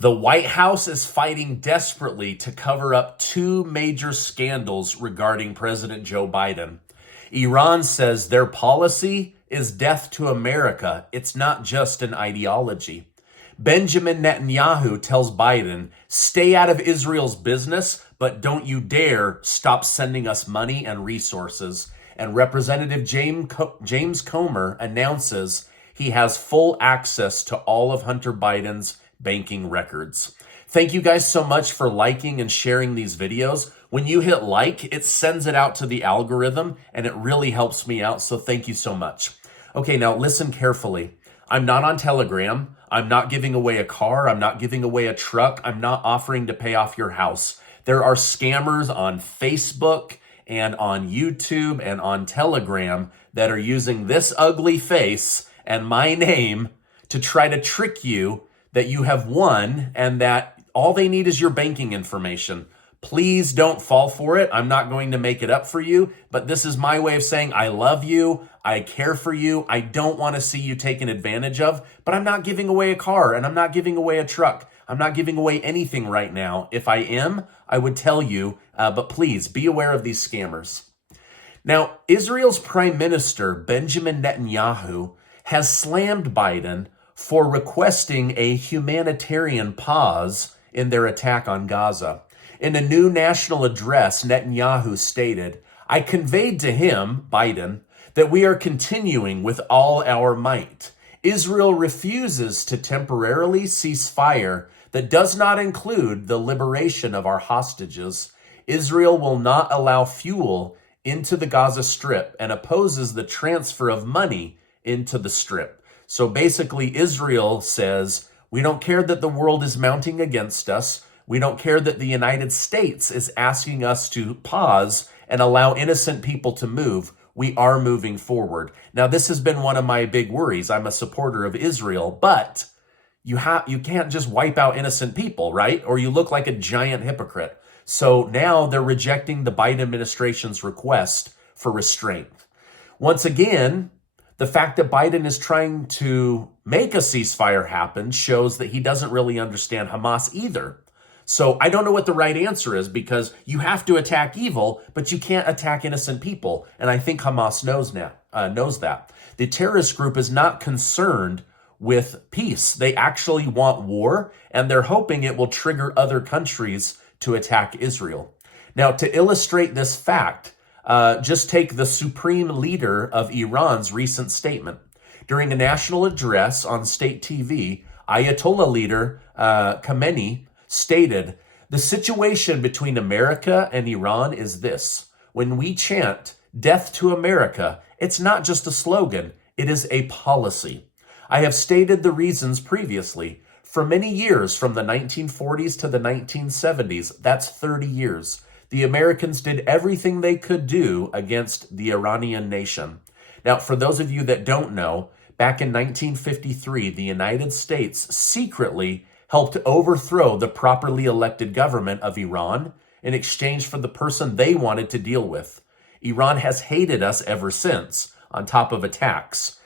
The White House is fighting desperately to cover up two major scandals regarding President Joe Biden. Iran says their policy is death to America. It's not just an ideology. Benjamin Netanyahu tells Biden, stay out of Israel's business, but don't you dare stop sending us money and resources. And Representative James Comer announces he has full access to all of Hunter Biden's banking records. Thank you guys so much for liking and sharing these videos. When you hit like, it sends it out to the algorithm and it really helps me out. So thank you so much. Okay, now listen carefully. I'm not on Telegram. I'm not giving away a car. I'm not giving away a truck. I'm not offering to pay off your house. There are scammers on Facebook and on YouTube and on Telegram that are using this ugly face and my name to try to trick you that you have won and that all they need is your banking information. Please don't fall for it. I'm not going to make it up for you, but this is my way of saying I love you, I care for you, I don't want to see you taken advantage of, but I'm not giving away a car and I'm not giving away a truck. I'm not giving away anything right now. If I am, I would tell you, but please be aware of these scammers. Now, Israel's Prime Minister, Benjamin Netanyahu, has slammed Biden for requesting a humanitarian pause in their attack on Gaza. In a new national address, Netanyahu stated, I conveyed to him, Biden, that we are continuing with all our might. Israel refuses to temporarily cease fire that does not include the liberation of our hostages. Israel will not allow fuel into the Gaza Strip and opposes the transfer of money into the Strip. So basically, Israel says, we don't care that the world is mounting against us. We don't care that the United States is asking us to pause and allow innocent people to move. We are moving forward. Now, this has been one of my big worries. I'm a supporter of Israel, but you can't just wipe out innocent people, right? Or you look like a giant hypocrite. So now they're rejecting the Biden administration's request for restraint. Once again, the fact that Biden is trying to make a ceasefire happen shows that he doesn't really understand Hamas either. So I don't know what the right answer is because you have to attack evil, but you can't attack innocent people. And I think Hamas knows that. The terrorist group is not concerned with peace. They actually want war, and they're hoping it will trigger other countries to attack Israel. Now, to illustrate this fact, just take the supreme leader of Iran's recent statement. During a national address on state TV, Ayatollah leader Khamenei stated, the situation between America and Iran is this. When we chant death to America, it's not just a slogan, it is a policy. I have stated the reasons previously. For many years, from the 1940s to the 1970s, that's 30 years, the Americans did everything they could do against the Iranian nation. Now, for those of you that don't know, back in 1953, the United States secretly helped overthrow the properly elected government of Iran in exchange for the person they wanted to deal with. Iran has hated us ever since, on top of attacks.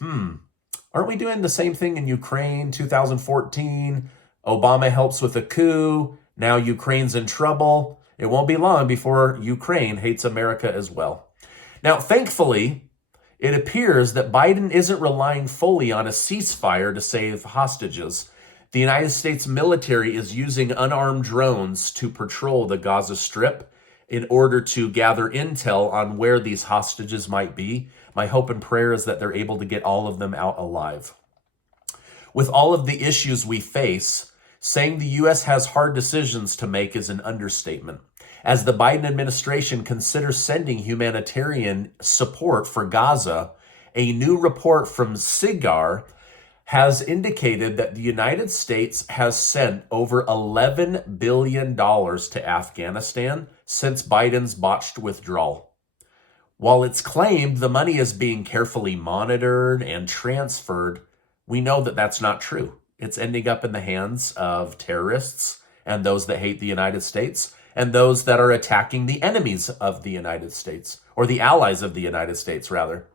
Aren't we doing the same thing in Ukraine, 2014? Obama helps with a coup. Now Ukraine's in trouble. It won't be long before Ukraine hates America as well. Now, thankfully, it appears that Biden isn't relying fully on a ceasefire to save hostages. The United States military is using unarmed drones to patrol the Gaza Strip in order to gather intel on where these hostages might be. My hope and prayer is that they're able to get all of them out alive. With all of the issues we face, saying the U.S. has hard decisions to make is an understatement. As the Biden administration considers sending humanitarian support for Gaza, a new report from SIGAR has indicated that the United States has sent over $11 billion to Afghanistan since Biden's botched withdrawal. While it's claimed the money is being carefully monitored and transferred, we know that that's not true. It's ending up in the hands of terrorists and those that hate the United States and those that are attacking the enemies of the United States, or the allies of the United States, rather.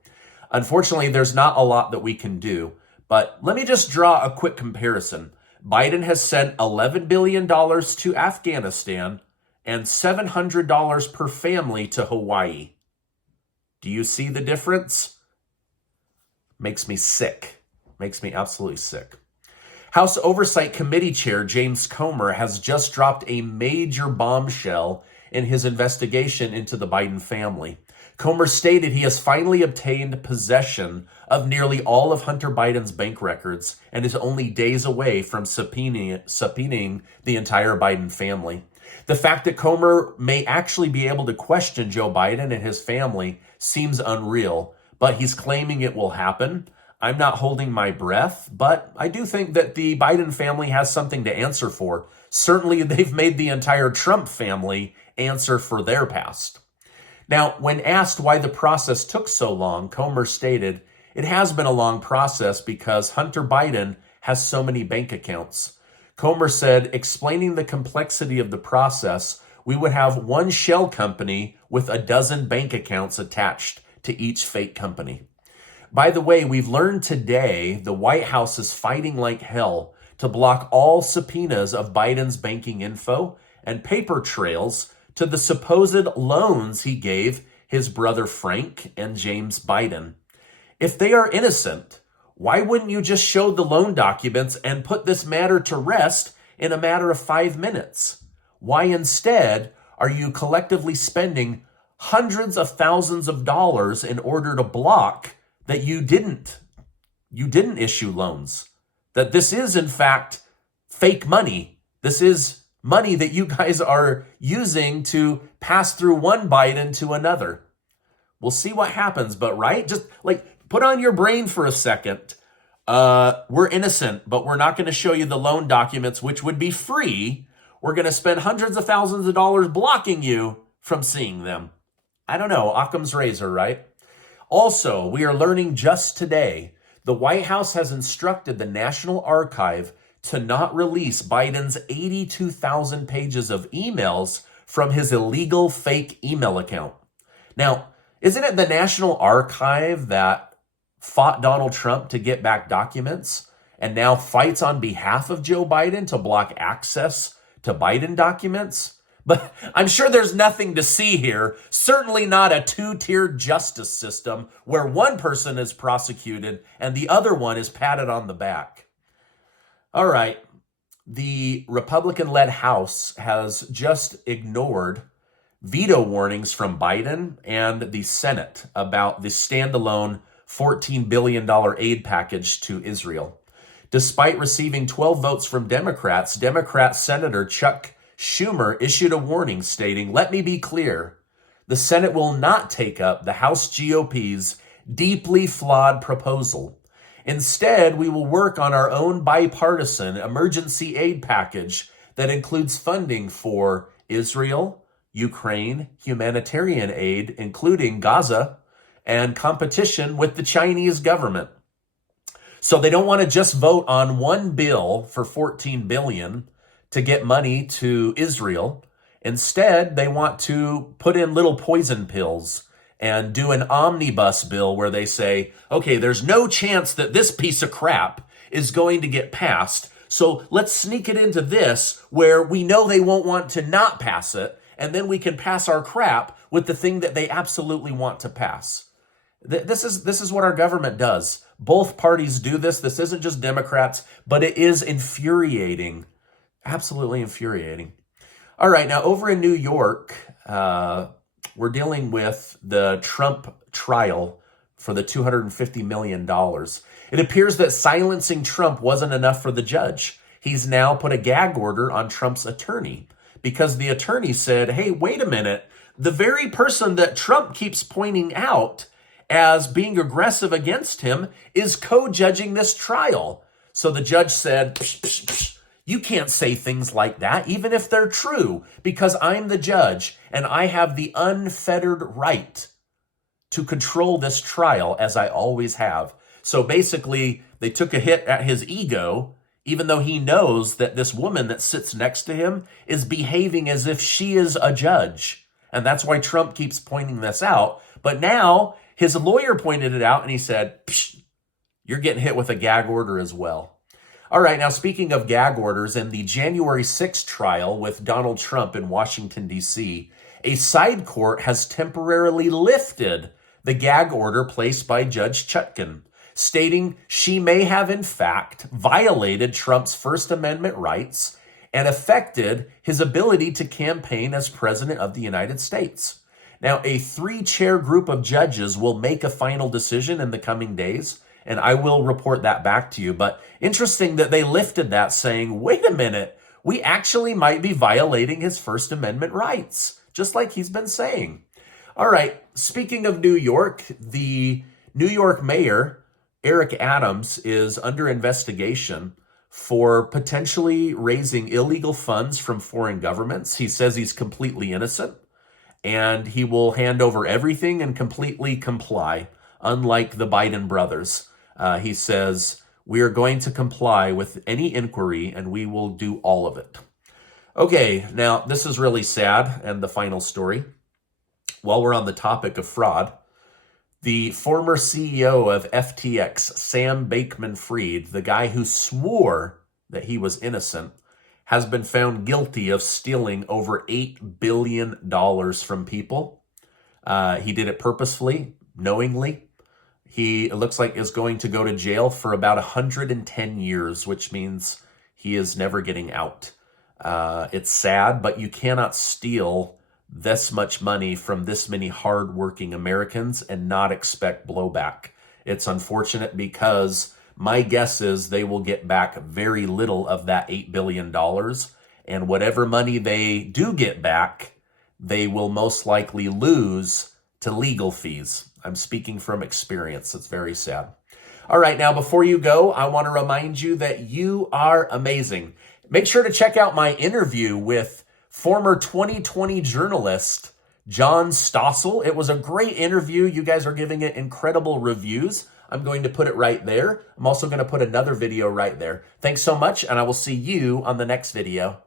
Unfortunately, there's not a lot that we can do, but let me just draw a quick comparison. Biden has sent $11 billion to Afghanistan and $700 per family to Hawaii. Do you see the difference? Makes me sick. Makes me absolutely sick. House Oversight Committee Chair James Comer has just dropped a major bombshell in his investigation into the Biden family. Comer stated he has finally obtained possession of nearly all of Hunter Biden's bank records and is only days away from subpoenaing the entire Biden family. The fact that Comer may actually be able to question Joe Biden and his family seems unreal, but he's claiming it will happen. I'm not holding my breath, but I do think that the Biden family has something to answer for. Certainly, they've made the entire Trump family answer for their past. Now, when asked why the process took so long, Comer stated, "It has been a long process because Hunter Biden has so many bank accounts." Comer said, explaining the complexity of the process, we would have one shell company with a dozen bank accounts attached to each fake company. By the way, we've learned today the White House is fighting like hell to block all subpoenas of Biden's banking info and paper trails to the supposed loans he gave his brother Frank and James Biden. If they are innocent, why wouldn't you just show the loan documents and put this matter to rest in a matter of 5 minutes? Why instead are you collectively spending hundreds of thousands of dollars in order to block that you didn't issue loans? That this is in fact fake money. This is money that you guys are using to pass through one Biden to another. We'll see what happens, but right? Just like put on your brain for a second. We're innocent, but we're not going to show you the loan documents, which would be free. We're going to spend hundreds of thousands of dollars blocking you from seeing them. I don't know, Occam's razor, right? Also, we are learning just today, the White House has instructed the National Archive to not release Biden's 82,000 pages of emails from his illegal fake email account. Now, isn't it the National Archive that fought Donald Trump to get back documents and now fights on behalf of Joe Biden to block access to Biden documents? But I'm sure there's nothing to see here. Certainly not a two-tiered justice system where one person is prosecuted and the other one is patted on the back. All right, the Republican-led House has just ignored veto warnings from Biden and the Senate about the standalone $14 billion aid package to Israel. Despite receiving 12 votes from Democrats, Democrat Senator Chuck Schumer issued a warning stating, "Let me be clear, the Senate will not take up the House GOP's deeply flawed proposal. Instead, we will work on our own bipartisan emergency aid package that includes funding for Israel, Ukraine, humanitarian aid, including Gaza, and competition with the Chinese government." So they don't want to just vote on one bill for $14 billion to get money to Israel. Instead, they want to put in little poison pills and do an omnibus bill where they say, okay, there's no chance that this piece of crap is going to get passed, so let's sneak it into this where we know they won't want to not pass it, and then we can pass our crap with the thing that they absolutely want to pass. This is what our government does. Both parties do this. This isn't just Democrats, but it is infuriating. Absolutely infuriating. All right, now over in New York, we're dealing with the Trump trial for the $250 million. It appears that silencing Trump wasn't enough for the judge. He's now put a gag order on Trump's attorney because the attorney said, hey, wait a minute. The very person that Trump keeps pointing out as being aggressive against him is co-judging this trial. So the judge said, psh, psh, psh, you can't say things like that, even if they're true, because I'm the judge and I have the unfettered right to control this trial as I always have. So basically, they took a hit at his ego, even though he knows that this woman that sits next to him is behaving as if she is a judge. And that's why Trump keeps pointing this out. But now his lawyer pointed it out and he said, you're getting hit with a gag order as well. All right, now speaking of gag orders, in the January 6th trial with Donald Trump in Washington, D.C., a side court has temporarily lifted the gag order placed by Judge Chutkan, stating she may have in fact violated Trump's First Amendment rights and affected his ability to campaign as President of the United States. Now, a 3-chair group of judges will make a final decision in the coming days, and I will report that back to you. But interesting that they lifted that, saying, wait a minute, we actually might be violating his First Amendment rights, just like he's been saying. All right, speaking of New York, the New York mayor, Eric Adams, is under investigation for potentially raising illegal funds from foreign governments. He says he's completely innocent, and he will hand over everything and completely comply, unlike the Biden brothers. He says, we are going to comply with any inquiry, and we will do all of it. Okay, now this is really sad, and the final story. While we're on the topic of fraud, the former CEO of FTX, Sam Bankman-Fried, the guy who swore that he was innocent, has been found guilty of stealing over $8 billion from people. He did it purposefully, knowingly. He, it looks like, is going to go to jail for about 110 years, which means he is never getting out. It's sad, but you cannot steal this much money from this many hardworking Americans and not expect blowback. It's unfortunate because my guess is they will get back very little of that $8 billion. And whatever money they do get back, they will most likely lose to legal fees. I'm speaking from experience. It's very sad. All right, now before you go, I want to remind you that you are amazing. Make sure to check out my interview with former 2020 journalist John Stossel. It was a great interview. You guys are giving it incredible reviews. I'm going to put it right there. I'm also going to put another video right there. Thanks so much, and I will see you on the next video.